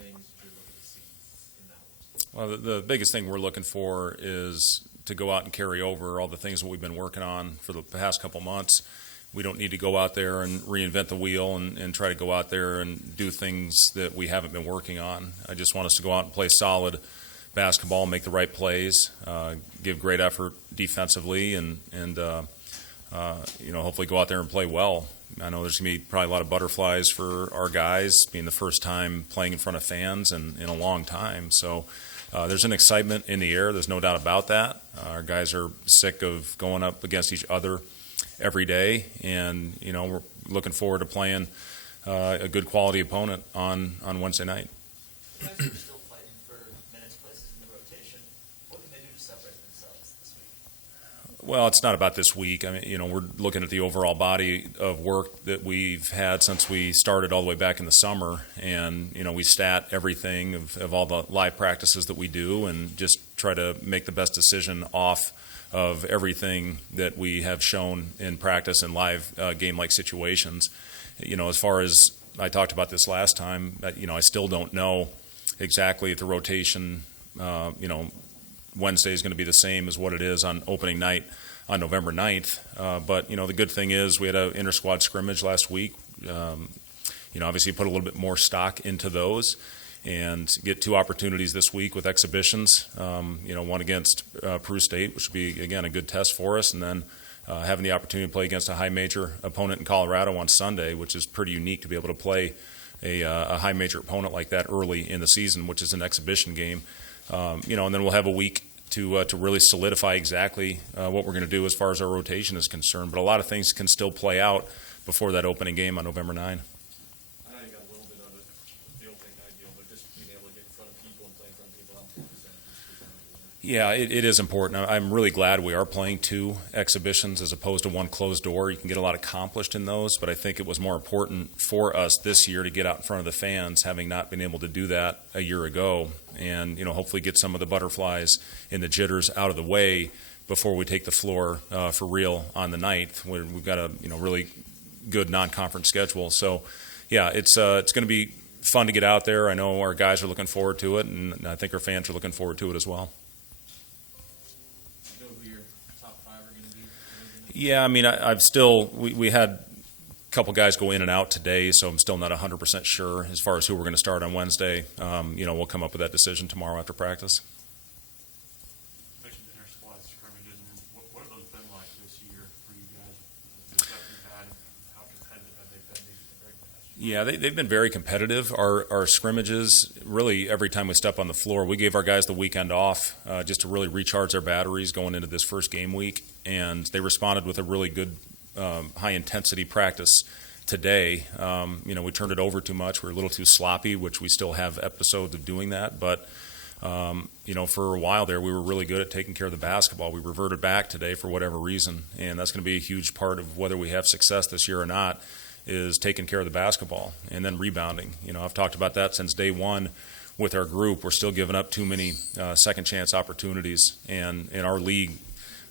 things that you're looking to see in that one? Well, the biggest thing we're looking for is to go out and carry over all the things that we've been working on for the past couple months. We don't need to go out there and reinvent the wheel and try to go out there and do things that we haven't been working on. I just want us to go out and play solid basketball, make the right plays, give great effort defensively, and hopefully go out there and play well. I know there's going to be probably a lot of butterflies for our guys, being the first time playing in front of fans in a long time. So there's an excitement in the air. There's no doubt about that. Our guys are sick of going up against each other every day, and we're looking forward to playing a good quality opponent on Wednesday night. You guys are still fighting for minutes, places in the rotation. What can they do to separate themselves this week? Well, it's not about this week. I mean, we're looking at the overall body of work that we've had since we started all the way back in the summer, and we stat everything of all the live practices that we do, and just try to make the best decision off of everything that we have shown in practice and live game-like situations. As far as I talked about this last time, I still don't know exactly if the rotation, Wednesday is going to be the same as what it is on opening night on November 9th. But the good thing is we had an inter-squad scrimmage last week. Obviously put a little bit more stock into those, and get two opportunities this week with exhibitions, one against Peru State, which would be, again, a good test for us, and then having the opportunity to play against a high major opponent in Colorado on Sunday, which is pretty unique to be able to play a high major opponent like that early in the season, which is an exhibition game. And then we'll have a week to really solidify exactly what we're going to do as far as our rotation is concerned. But a lot of things can still play out before that opening game on November 9. Yeah, it is important. I'm really glad we are playing two exhibitions as opposed to one closed door. You can get a lot accomplished in those, but I think it was more important for us this year to get out in front of the fans, having not been able to do that a year ago, and hopefully get some of the butterflies and the jitters out of the way before we take the floor for real on the 9th, where we've got a really good non-conference schedule. So, yeah, it's going to be fun to get out there. I know our guys are looking forward to it, and I think our fans are looking forward to it as well. Yeah, I mean, we had a couple guys go in and out today, so I'm still not 100% sure as far as who we're going to start on Wednesday. We'll come up with that decision tomorrow after practice. You mentioned the inter-squad scrimmages, and what have those been like this year for you guys? The stuff you've had, how competitive have they been these very past year? Yeah, they've been very competitive. Our scrimmages, really every time we step on the floor, we gave our guys the weekend off just to really recharge their batteries going into this first game week. And they responded with a really good high-intensity practice today. We turned it over too much. We were a little too sloppy, which we still have episodes of doing that. But, for a while there, we were really good at taking care of the basketball. We reverted back today for whatever reason, and that's going to be a huge part of whether we have success this year or not, is taking care of the basketball and then rebounding. I've talked about that since day one with our group. We're still giving up too many second-chance opportunities, and in our league,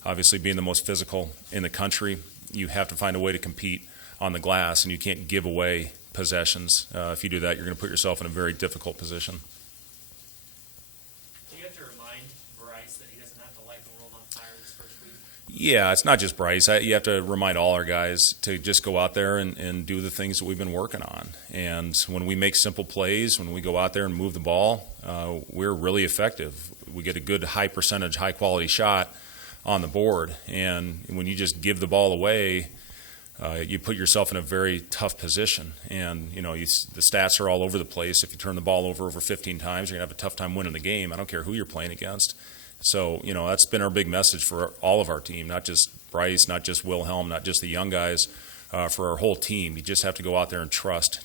obviously being the most physical in the country, you have to find a way to compete on the glass, and you can't give away possessions. If you do that, you're going to put yourself in a very difficult position. Do you have to remind Bryce that he doesn't have to light the world on fire this first week? Yeah, it's not just Bryce. You have to remind all our guys to just go out there and do the things that we've been working on. And when we make simple plays, when we go out there and move the ball, we're really effective. We get a good high percentage, high-quality shot on the board, and when you just give the ball away, you put yourself in a very tough position. And the stats are all over the place. If you turn the ball over 15 times, you're gonna have a tough time winning the game. I don't care who you're playing against. So that's been our big message for all of our team, not just Bryce, not just Wilhelm, not just the young guys, for our whole team. You just have to go out there and trust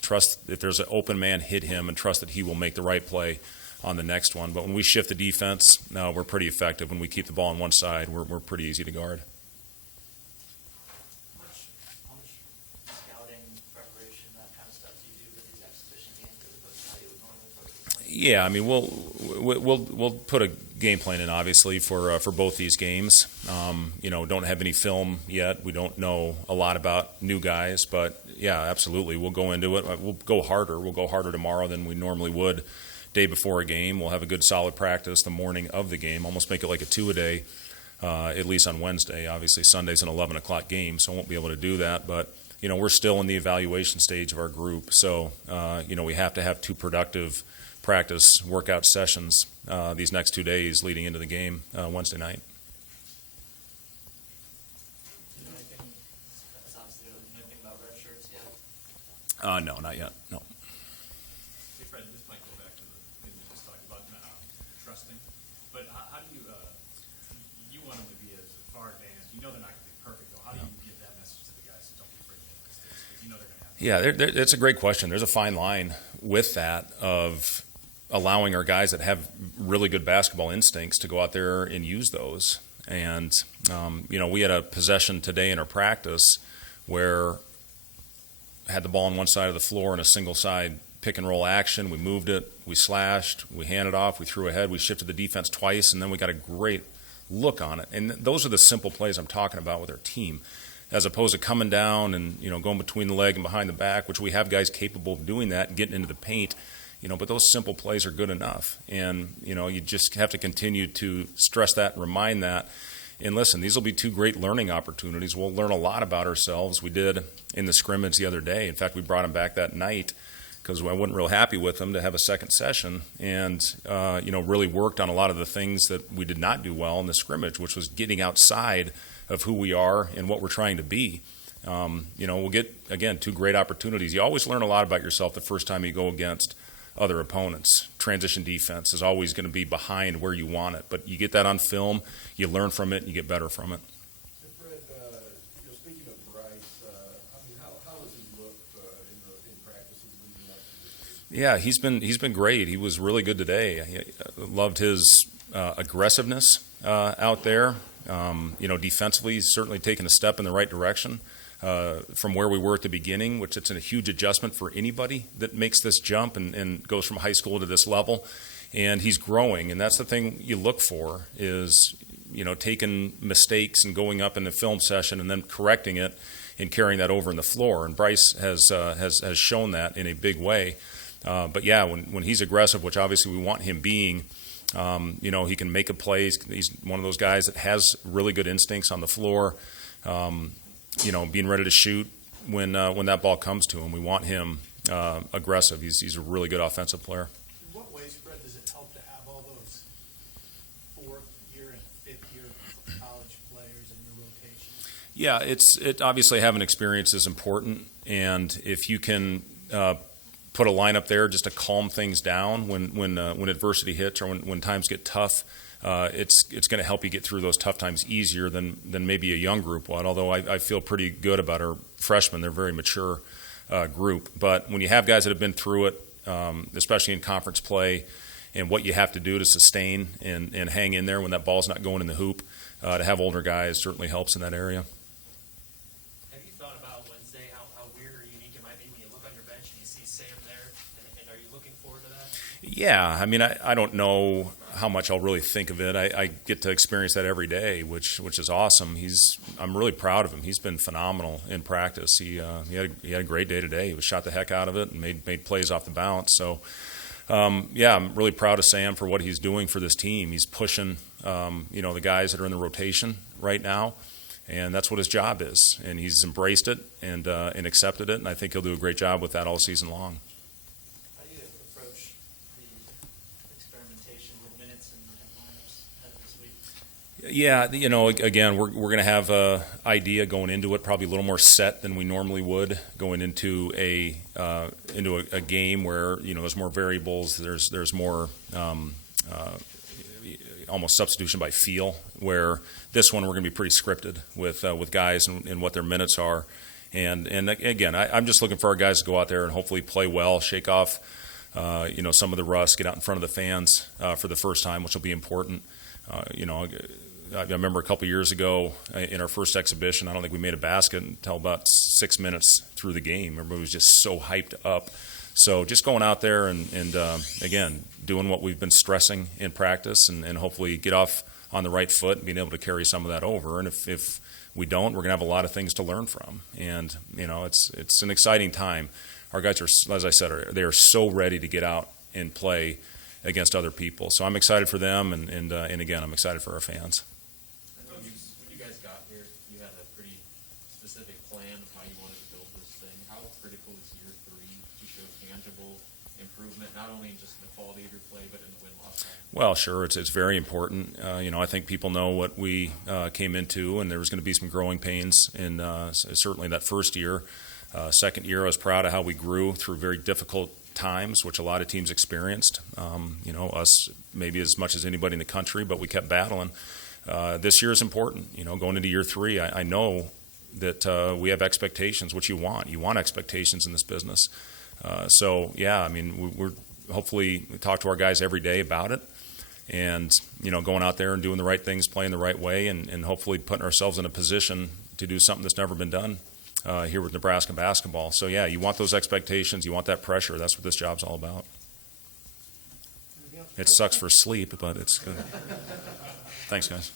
if there's an open man, hit him, and trust that he will make the right play on the next one. But when we shift the defense, we're pretty effective. When we keep the ball on one side, we're pretty easy to guard. How much scouting, preparation, that kind of stuff do you do with these exhibition games as opposed to how you would normally approach it? Yeah, I mean, we'll put a game plan in, obviously, for both these games. Don't have any film yet. We don't know a lot about new guys, but yeah, absolutely, we'll go into it. We'll go harder. We'll go harder tomorrow than we normally would day before a game. We'll have a good solid practice the morning of the game, almost make it like a 2-a-day, at least on Wednesday. Obviously, Sunday's an 11 o'clock game, so I won't be able to do that. But, we're still in the evaluation stage of our group. So, we have to have 2 productive practice workout sessions these next 2 days leading into the game Wednesday night. Do you know anything, that's obviously, do you know anything about red shirts yet? No, not yet. No. Hey Fred, this might go back to the thing we just talked about, trusting. But how do you want them to be as far advanced? You know they're not going to be perfect, though. How do you give that message to the guys that don't be afraid to make mistakes? Because you know they're going to have to. Yeah, it's a great question. There's a fine line with that of allowing our guys that have really good basketball instincts to go out there and use those. And, we had a possession today in our practice where had the ball on one side of the floor in a single side pick and roll action. We moved it, we slashed, we handed off, we threw ahead, we shifted the defense twice, and then we got a great look on it. And those are the simple plays I'm talking about with our team, as opposed to coming down and, going between the leg and behind the back, which we have guys capable of doing that and getting into the paint. But those simple plays are good enough. And, you just have to continue to stress that and remind that. And listen, these will be 2 great learning opportunities. We'll learn a lot about ourselves. We did in the scrimmage the other day. In fact, we brought them back that night because I wasn't real happy with them to have a second session and, really worked on a lot of the things that we did not do well in the scrimmage, which was getting outside of who we are and what we're trying to be. We'll get, again, 2 great opportunities. You always learn a lot about yourself the first time you go against other opponents. Transition defense is always going to be behind where you want it, but you get that on film, you learn from it, and you get better from it. So Fred, speaking of Bryce, how has he looked in practices leading up to this game? Yeah, he's been great. He was really good today. I loved his aggressiveness out there. Defensively, he's certainly taken a step in the right direction. From where we were at the beginning, which it's a huge adjustment for anybody that makes this jump and goes from high school to this level. And he's growing, and that's the thing you look for is, taking mistakes and going up in the film session and then correcting it and carrying that over in the floor. And Bryce has shown that in a big way. But yeah, when he's aggressive, which obviously we want him being, he can make a play. He's one of those guys that has really good instincts on the floor. Being ready to shoot when that ball comes to him. We want him aggressive. He's a really good offensive player. In what ways, Fred, does it help to have all those 4th year and 5th year college players in your rotation? Yeah, it obviously having experience is important, and if you can put a lineup there just to calm things down when adversity hits or when times get tough. It's going to help you get through those tough times easier than maybe a young group would, although I feel pretty good about our freshmen. They're a very mature group. But when you have guys that have been through it, especially in conference play, and what you have to do to sustain and hang in there when that ball's not going in the hoop, to have older guys certainly helps in that area. Have you thought about Wednesday, how weird or unique it might be when you look on your bench and you see Sam there, and are you looking forward to that? Yeah, I mean, I don't know how much I'll really think of it. I get to experience that every day, which is awesome. I'm really proud of him. He's been phenomenal in practice. He had a great day today. He shot the heck out of it and made plays off the bounce. So, I'm really proud of Sam for what he's doing for this team. He's pushing, the guys that are in the rotation right now, and that's what his job is. And he's embraced it and accepted it, and I think he'll do a great job with that all season long. How do you approach the experimentation with minutes and lineups ahead of this week? Yeah, again, we're going to have an idea going into it, probably a little more set than we normally would going into a game where there's more variables. There's more almost substitution by feel. Where this one we're going to be pretty scripted with guys and what their minutes are. And again, I'm just looking for our guys to go out there and hopefully play well, shake off some of the rust, get out in front of the fans for the first time, which will be important. I remember a couple years ago in our first exhibition, I don't think we made a basket until about 6 minutes through the game. Everybody was just so hyped up. So just going out there and again, doing what we've been stressing in practice and hopefully get off on the right foot and being able to carry some of that over. And if we don't, we're going to have a lot of things to learn from. And, it's an exciting time. Our guys are, as I said, they are so ready to get out and play against other people. So I'm excited for them, and again, I'm excited for our fans. When you guys got here, you had a pretty specific plan of how you wanted to build this thing. How critical is year 3 to show tangible improvement, not only in just the quality of your play, but in the win-loss line? Well, sure, it's very important. I think people know what we came into, and there was going to be some growing pains in certainly that first year. Second year, I was proud of how we grew through very difficult times, which a lot of teams experienced. Us maybe as much as anybody in the country, but we kept battling. This year is important. Going into year 3, I know that we have expectations, which you want. You want expectations in this business. We're hopefully we talk to our guys every day about it, and going out there and doing the right things, playing the right way, and hopefully putting ourselves in a position to do something that's never been done here with Nebraska basketball. So yeah, you want those expectations, you want that pressure. That's what this job's all about. It sucks for sleep, but it's good. Thanks, guys.